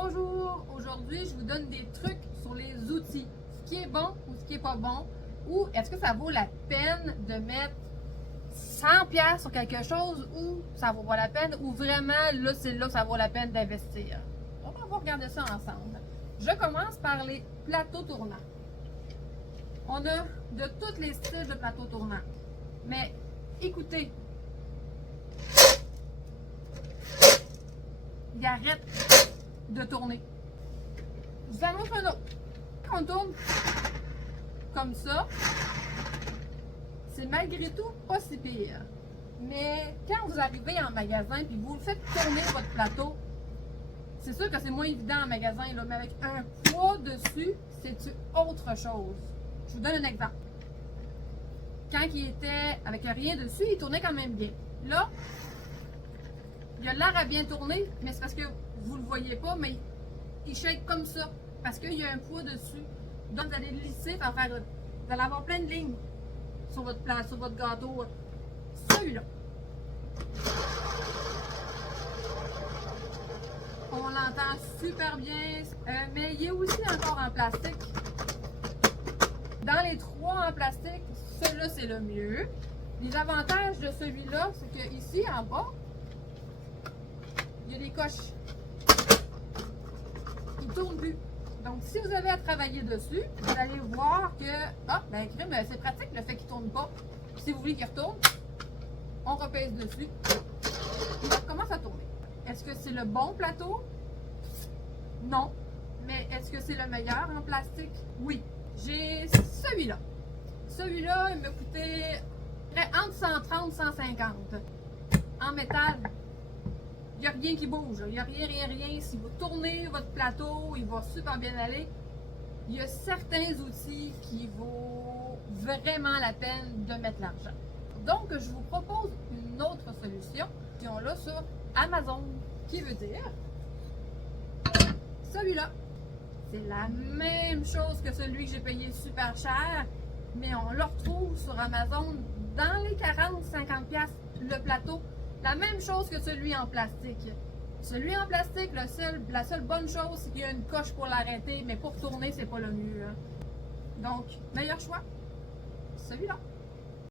Bonjour, aujourd'hui je vous donne des trucs sur les outils, ce qui est bon ou ce qui est pas bon, ou est-ce que ça vaut la peine de mettre 100$ sur quelque chose ou ça vaut pas la peine, ou vraiment là c'est là que ça vaut la peine d'investir. Donc on va regarder ça ensemble. Je commence par les plateaux tournants. On a de tous les styles de plateaux tournants, mais écoutez, il arrête de tourner. Je vous en montre un autre. Quand on tourne comme ça, c'est malgré tout pas si pire. Mais quand vous arrivez en magasin et vous faites tourner votre plateau, c'est sûr que c'est moins évident en magasin, là, mais avec un poids dessus, c'est autre chose. Je vous donne un exemple. Quand il était avec rien dessus, il tournait quand même bien. Là, il a l'air à bien tourner, mais c'est parce que vous ne le voyez pas, mais il shake comme ça, parce qu'il y a un poids dessus. Donc vous allez lisser, vous allez avoir plein de lignes sur votre plat, sur votre gâteau. Celui-là. On l'entend super bien, mais il est aussi encore en plastique. Dans les trois en plastique, celui-là c'est le mieux. Les avantages de celui-là, c'est que ici en bas, il y a des coches. Il ne tourne plus. Donc, si vous avez à travailler dessus, vous allez voir que, c'est pratique le fait qu'il ne tourne pas. Si vous voulez qu'il retourne, on repèse dessus. Il recommence à tourner. Est-ce que c'est le bon plateau? Non. Mais est-ce que c'est le meilleur en plastique? Oui. J'ai celui-là. Celui-là, il m'a coûté entre 130 et 150. En métal. Il n'y a rien qui bouge. Il n'y a rien. Si vous tournez votre plateau, il va super bien aller. Il y a certains outils qui vaut vraiment la peine de mettre l'argent. Donc, je vous propose une autre solution qui est là sur Amazon, qui veut dire celui-là. C'est la même chose que celui que j'ai payé super cher, mais on le retrouve sur Amazon dans les 40-50$ le plateau. La même chose que celui en plastique. Celui en plastique, la seule bonne chose, c'est qu'il y a une coche pour l'arrêter, mais pour tourner, c'est pas le mieux. Donc, meilleur choix, celui-là.